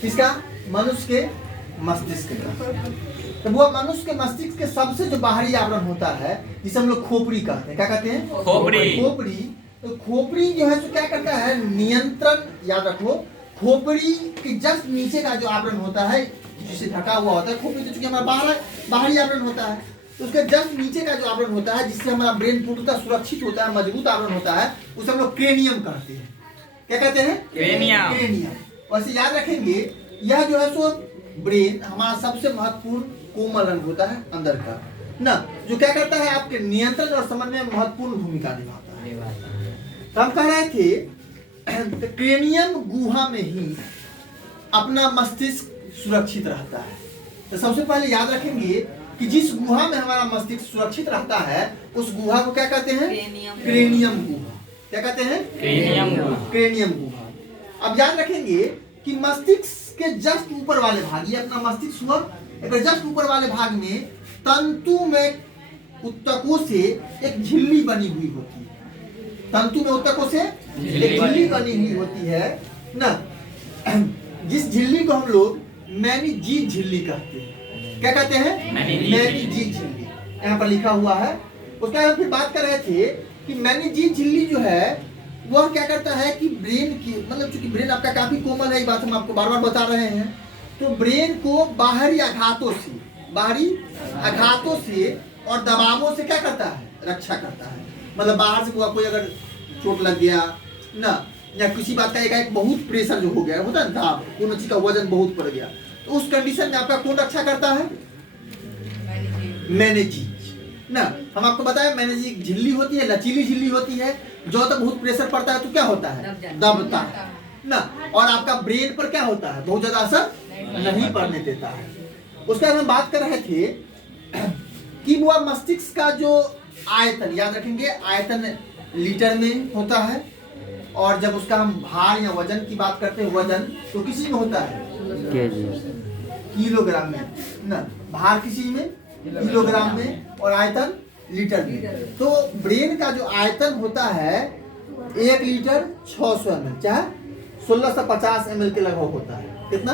किसका? मनुष्य के मस्तिष्क का। तो वो मनुष्य के मस्तिष्क के सबसे जो बाहरी आवरण होता है जिसे हम लोग खोपड़ी कहते हैं। क्या कहते हैं? खोपड़ी। तो खोपड़ी जो है तो क्या करता है? नियंत्रण, याद रखो, खोपड़ी के जस्ट नीचे का जो आवरण होता है जिसे ढका हुआ होता है, खोपड़ी तो चूंकि हमारा बाहरी आवरण होता है, तो उसके जस्ट नीचे का जो आवरण होता है जिससे हमारा ब्रेन पूर्णतः सुरक्षित होता है, मजबूत आवरण होता है, उसे हम लोग क्रेनियम कहते हैं। क्या कहते हैं? क्रेनियम। वैसे याद रखेंगे, यह जो है सो ब्रेन हमारा सबसे महत्वपूर्ण कोमल अंग होता है अंदर का ना, जो क्या करता है? आपके नियंत्रण और समन्वय में महत्वपूर्ण भूमिका निभाता है। तो हम कह रहे थे क्रेनियम गुहा में ही अपना मस्तिष्क सुरक्षित रहता है। तो सबसे पहले याद रखेंगे कि जिस गुहा में हमारा मस्तिष्क सुरक्षित रहता है उस गुहा को क्या कहते हैं? क्रेनियम गुहा। क्या कहते हैं? क्रेनियम गुहा। अब याद रखेंगे कि मस्तिष्क के जस्ट ऊपर वाले भाग, ये अपना मस्तिष्क हुआ, जस्ट ऊपर वाले भाग में तंतु में उत्तकों से एक झिल्ली बनी हुई होती है। तंतु में उत्तकों से एक झिल्ली बनी हुई होती है ना, जिस झिल्ली को हम लोग मेनिंजीज झिल्ली कहते हैं। क्या कहते हैं? मेनिंजीज झिल्ली, यहाँ पर लिखा हुआ है। उसका हम फिर बात कर रहे थे कि मेनिंजीज झिल्ली जो है वह क्या करता है कि ब्रेन की, मतलब चूंकि ब्रेन आपका काफी कोमल है, ये बात हम आपको बार बार बता रहे हैं, तो ब्रेन को बाहरी आघातों से और दबावों से क्या करता है? रक्षा करता है। मतलब बाहर से कोई अगर चोट लग गया ना, या किसी बात का एक बहुत प्रेशर जो हो गया होता है ना, कोनो चीज का वजन बहुत बढ़ गया, तो उस कंडीशन में आपका कौन रक्षा करता है? मेनिंजीज ना। हम आपको बताया मेनिंजीज झिल्ली होती है, लचीली झिल्ली होती है, जो तक बहुत प्रेशर पड़ता है तो क्या होता है? दबता है ना, और आपका ब्रेन पर क्या होता है? बहुत ज्यादा असर नहीं पड़ने देता है। उसके बाद हम बात कर रहे थे कि वो मस्तिष्क का जो आयतन, याद रखेंगे, आयतन लीटर में होता है, और जब उसका हम भार या वजन की बात करते हैं, वजन तो किसी में होता है? किलोग्राम में ना। भार किसी में किलोग्राम में, और आयतन लीटर में। तो ब्रेन का जो आयतन होता है 1 लीटर 600 ml, चाहे 1650 ml के लगभग होता है। कितना?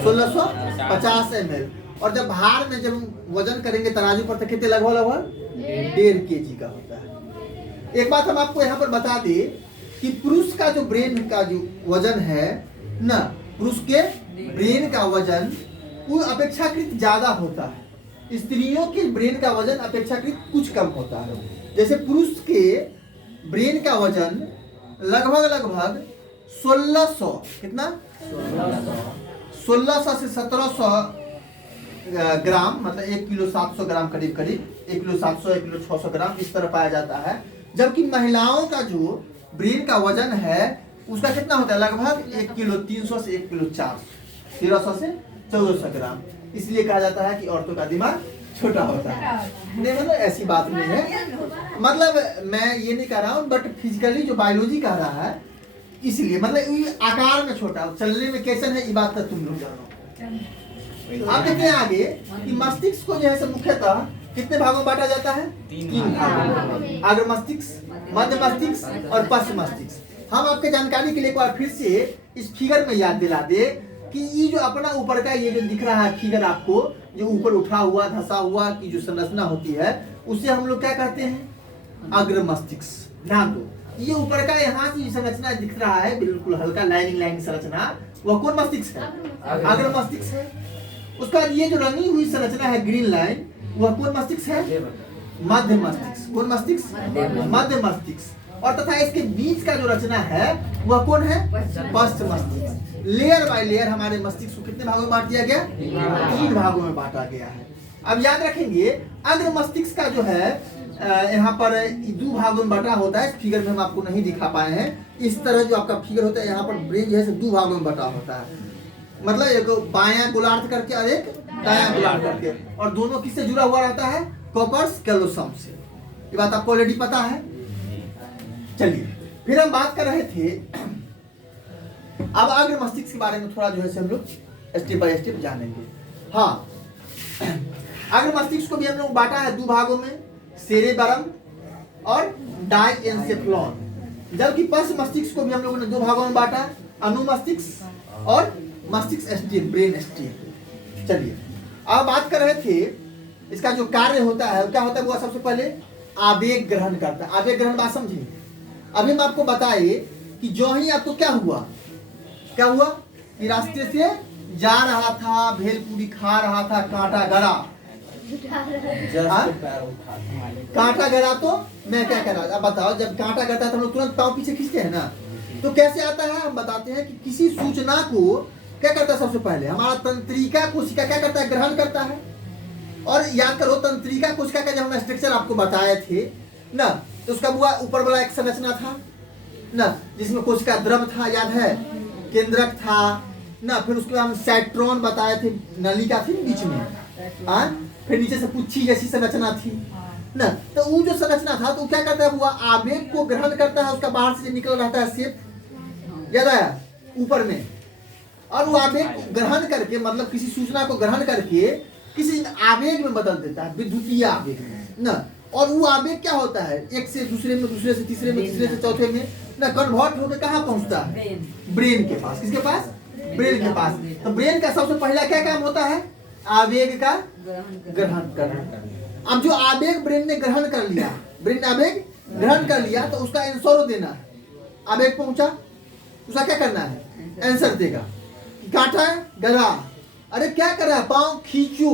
1650 ml। और जब भार में जब वजन करेंगे तराजू पर तो कितने लगभग 1.5 kg का होता है। एक बात हम आपको यहाँ पर बता दें कि पुरुष का जो ब्रेन का जो वजन है ना, पुरुष के ब्रेन का वजन वो अपेक्षाकृत ज्यादा होता है, स्त्रियों के ब्रेन का वजन अपेक्षाकृत कुछ कम होता है। जैसे पुरुष के ब्रेन का वजन लगभग 1600, कितना? 1600 से 1700 ग्राम, मतलब 1 किलो 700 ग्राम करीब 1 किलो 700, 1 किलो 600 ग्राम इस तरह पाया जाता है। जबकि महिलाओं का जो ब्रेन का वजन है उसका कितना होता है? लगभग 1 किलो 300 से 1 किलो 400, 1300 से 1400 ग्राम। इसलिए कहा जाता है कि औरतों का दिमाग छोटा होता है। नहीं, मतलब ऐसी बात नहीं है, मतलब मैं ये नहीं कह रहा हूँ, बट फिजिकली जो बायोलॉजी कह रहा है, इसलिए मतलब आकार में छोटा, चलने में कैसन है ये बात तो तुम लोग जानो। आप देखते हैं आगे कि मस्तिष्क को जो है मुख्यतः कितने भागों में बांटा जाता है? 3 भागों में। अग्र मस्तिष्क, मध्य मस्तिष्क और पश्च मस्तिष्क। हम आपके जानकारी के लिए एक बार फिर से इस फिगर में याद दिला दे कि ये जो अपना ऊपर का ये जो दिख रहा है फिगर आपको, जो ऊपर उठा हुआ धसा हुआ की जो संरचना होती है, उसे हम लोग क्या कहते हैं? अग्र मस्तिष्क। ध्यान दो, ये ऊपर का यहाँ की संरचना दिख रहा है बिल्कुल हल्का लाइनिंग संरचना, वह कौन मस्तिष्क है? अग्र मस्तिष्क है। उसका ये जो रंगी हुई संरचना है ग्रीन लाइन, वह कौन मस्तिष्क है? मध्य मस्तिष्क। कौन मस्तिष्क? मध्य मस्तिष्क। और तथा इसके बीच का जो रचना है वह कौन है? पश्च मस्तिष्क। लेयर बाय लेयर हमारे मस्तिष्क को कितने भागों में बांट दिया गया? 3 भागों में बांटा गया है। अब याद रखेंगे अग्र मस्तिष्क का जो है यहाँ पर 2 भागों में बटा होता है। इस फिगर में हम आपको नहीं दिखा पाए हैं। इस तरह जो आपका फिगर होता है, यहाँ पर ब्रेन जो है 2 भागों में बटा होता है, मतलब एक बायां गोलार्ध करके और एक दायां गोलार्ध करके, और दोनों किससे जुड़ा हुआ रहता है? कॉर्पस कैलोसम से। ये बात आपको ऑलरेडी पता है। चलिए फिर हम बात कर रहे थे, अब अग्र मस्तिष्क के बारे में थोड़ा जो है हम लोग स्टेप बाय स्टेप जानेंगे। हाँ, अग्र मस्तिष्क को भी हम लोग बांटा है 2 भागों में, सेरेबरम और डाइएन्सेफलॉन। जबकि पश्च मस्तिष्क को भी हम लोगों ने 2 भागों में बांटा, अनुमस्तिष्क और मस्तिष्क स्टेम, ब्रेन स्टेम। चलिए अब बात कर रहे थे इसका जो कार्य होता है क्या होता है। वो सबसे पहले आवेग ग्रहण करता है। आवेग ग्रहण बात समझे। अभी हम आपको बताए कि जो ही आपको क्या हुआ कि रास्ते से जा रहा था, भेलपूरी खा रहा था, कांटा गड़ा। कांटा गड़ा तो मैं क्या कर रहा, अब बताओ, जब कांटा गड़ता है तो हम लोग तुरंत पाँव पीछे खींचते हैं ना। तो कैसे आता है हम बताते हैं कि किसी सूचना को क्या करता है, सबसे पहले हमारा तंत्रिका कोशिका क्या करता है, ग्रहण करता है। और याद करो तंत्रिका कोशिका का जब हम स्ट्रक्चर आपको बताए थे ना, तो उसका बुआ ऊपर वाला एक संरचना था ना, जिसमें कोशिका द्रव था, याद है, केंद्रक था ना। फिर उसके बाद हम साइट्रॉन बताए थे, नलिका थी बीच में, फिर नीचे से पुच्छी जैसी संरचना थी ना। तो वो जो संरचना था तो क्या करता है, वो आवेग को ग्रहण करता है, उसका बाहर से निकल रहता है सेप, याद आया, ऊपर में। और वो आवेग को ग्रहण करके, मतलब किसी सूचना को ग्रहण करके किसी आवेग में बदल देता है, विद्युतीय आवेग में ना। और वो आवेग क्या होता है, एक से दूसरे में, दूसरे से तीसरे में, तीसरे से चौथे में ना, कन्वर्ट होकर कहाँ पहुंचता है, ब्रेन के पास। किसके पास, ब्रेन के पास। तो ब्रेन का सबसे पहला क्या काम होता है, आवेग का ग्रहण करना। अब जो आवेग ब्रेन ने ग्रहण कर लिया, ब्रेन ने आवेग ग्रहण कर लिया, तो उसका आंसर देना है। आवेग पहुंचा, उसका क्या करना है, आंसर देगा। काटा गला, अरे क्या कर रहा है, पाँव खींचो,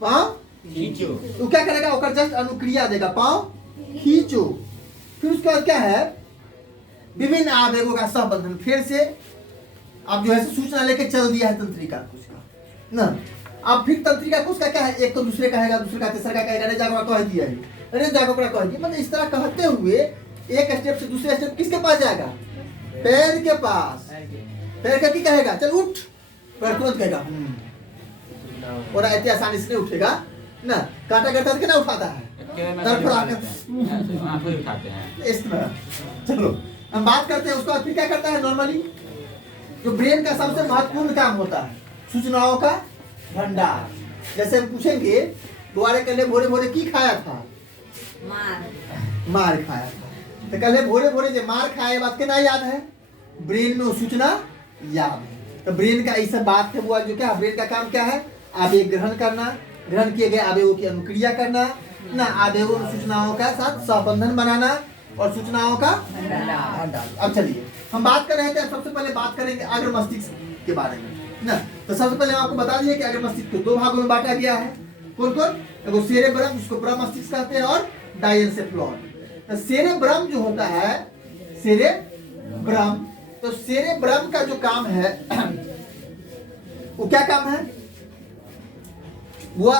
पाँव खींचो, तो क्या करेगा, ओकर जस्ट अनुक्रिया देगा, पाँव खींचो। फिर उसके बाद क्या है, विभिन्न आवेगों का सहबंधन। फिर से अब जो है सूचना लेके चल दिया है तंत्रिका कोशिका ना। अब फिर तंत्रिका कोशिका क्या है, एक तो दूसरे कहेगा, दूसरे का तीसरा का कहेगा, अरे जागो कह दिया है, अरे जागो कह दिया, मतलब इस तरह कहते हुए एक स्टेप से दूसरे स्टेप किसके पास जाएगा, पैर के पास। पैर का की कहेगा, चल उठ, पैर तुरंत कहेगा और इतनी आसानी से नहीं उठेगा ना। कांटा करता है ना, उठाता है, इस तरह। चलो हम बात करते हैं उसका फिर क्या करता है। नॉर्मली जो ब्रेन का सबसे महत्वपूर्ण काम होता है, सूचनाओं का भंडार। जैसे हम पूछेंगे, दोबारे कल भोरे भोरे की खाया था, मार खाया था। तो कल भोरे भोरे जो मार खाए बात के ना याद है, ब्रेन में सूचना याद है। तो ब्रेन का ऐसा बात है वो जो क्या, ब्रेन का काम क्या है, आवेग ग्रहण करना, ग्रहण किए गए आवेगों की अनुक्रिया करना ना, आवेगों सूचनाओं का साथ सहबंधन बनाना और सूचनाओं का भंडार। अब चलिए हम बात कर रहे थे, सबसे पहले बात करेंगे अग्र मस्तिष्क के बारे में ना। तो सबसे पहले आपको बता दिए कि अग्र मस्तिष्क को दो भागों में बांटा गया है। कौन कौन, एगो सेरेब्रम जिसको प्रमस्तिष्क कहते हैं, और डायंसेफ्लॉन। तो सेरेब्रम जो होता है, सेरेब्रम, तो सेरेब्रम का जो काम है वो क्या काम है, वो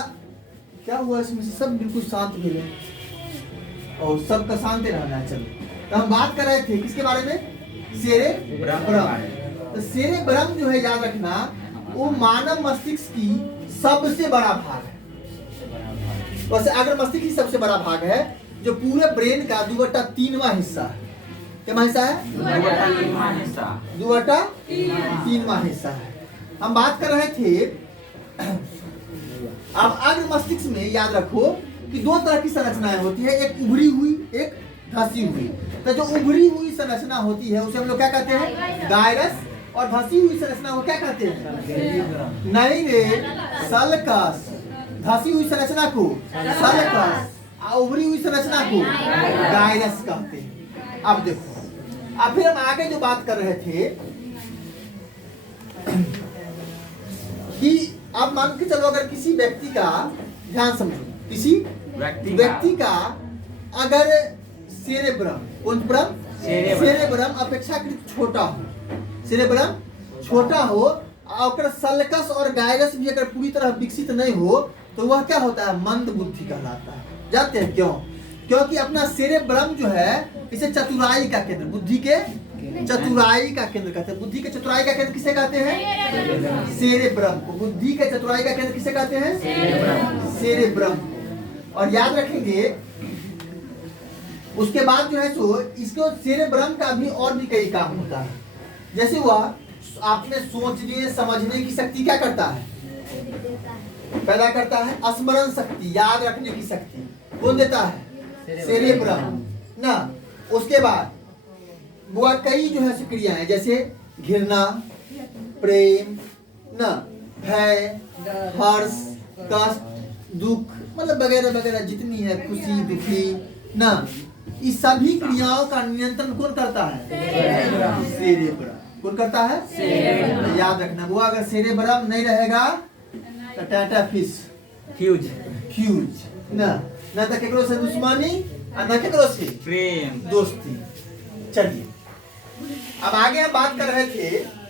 क्या हुआ, इसमें से सब बिल्कुल शांत भी है और सबका शांति रहना है। चलो तो हम बात कर रहे थे किसके बारे में, सेरेब्रम। तो सेरेब्रम जो है याद रखना, वो मानव मस्तिष्क की सबसे बड़ा भाग है। वैसे अग्र मस्तिष्क ही सबसे बड़ा भाग है, जो पूरे ब्रेन का 2/3वां हिस्सा है। क्या हिस्सा है, 2/3वां हिस्सा है। हम बात कर रहे थे अब अग्र मस्तिष्क में याद रखो कि दो तरह की संरचनाएं होती है, एक उभरी हुई, एक धसी हुई। तो जो उभरी हुई संरचना होती है उसे हम लोग क्या कहते हैं, गायरस, और धसी हुई संरचना को क्या कहते हैं, नहीं रे, सल्कस। धसी हुई संरचना को सल्कस, उभरी हुई संरचना को गायरस कहते हैं। अब देखो, अब फिर हम आगे जो बात कर रहे थे कि अब मान के चलो, अगर किसी व्यक्ति का, ध्यान समझो, किसी व्यक्ति का अगर सेरेब्रम, सेरेब्रम अपेक्षाकृत छोटा हो, सेरेब्रम छोटा हो और सल्कस और गायरस भी अगर पूरी तरह विकसित नहीं हो, तो वह क्या होता है, मंद बुद्धि कहलाता है। जानते हैं क्यों, क्योंकि अपना सेरेब्रम जो है इसे चतुराई का केंद्र, बुद्धि के चतुराई का केंद्र कहते हैं। बुद्धि के चतुराई का केंद्र किसे कहते हैं, सेरेब्रम को। बुद्धि के चतुराई का केंद्र किसे कहते हैं, सेरेब्रम। और याद रखेंगे उसके बाद जो है सो इसको सेरेब्रम का भी और भी कई काम होता है। जैसे वह आपने सोचने समझने की शक्ति क्या करता है, पैदा करता है। स्मरण शक्ति, याद रखने की शक्ति कौन देता है, सेरेब्रम ना। उसके बाद वो कई जो है क्रियाएं, जैसे घृणा, प्रेम, ना भय, हर्ष, कष्ट, दुख, मतलब वगैरह वगैरह जितनी है, खुशी, दुखी ना, इस सभी क्रियाओं का नियंत्रण कौन करता है? सेरेब्रम। कौन करता है? सेरेब्रम। याद रखना, वो अगर सेरेब्रम नहीं रहेगा तो टाटा फिश फ्यूज ना तो केकरो से दुश्मनी और ना केकरो से प्रेम दोस्ती। चलिए अब आगे हम बात कर रहे थे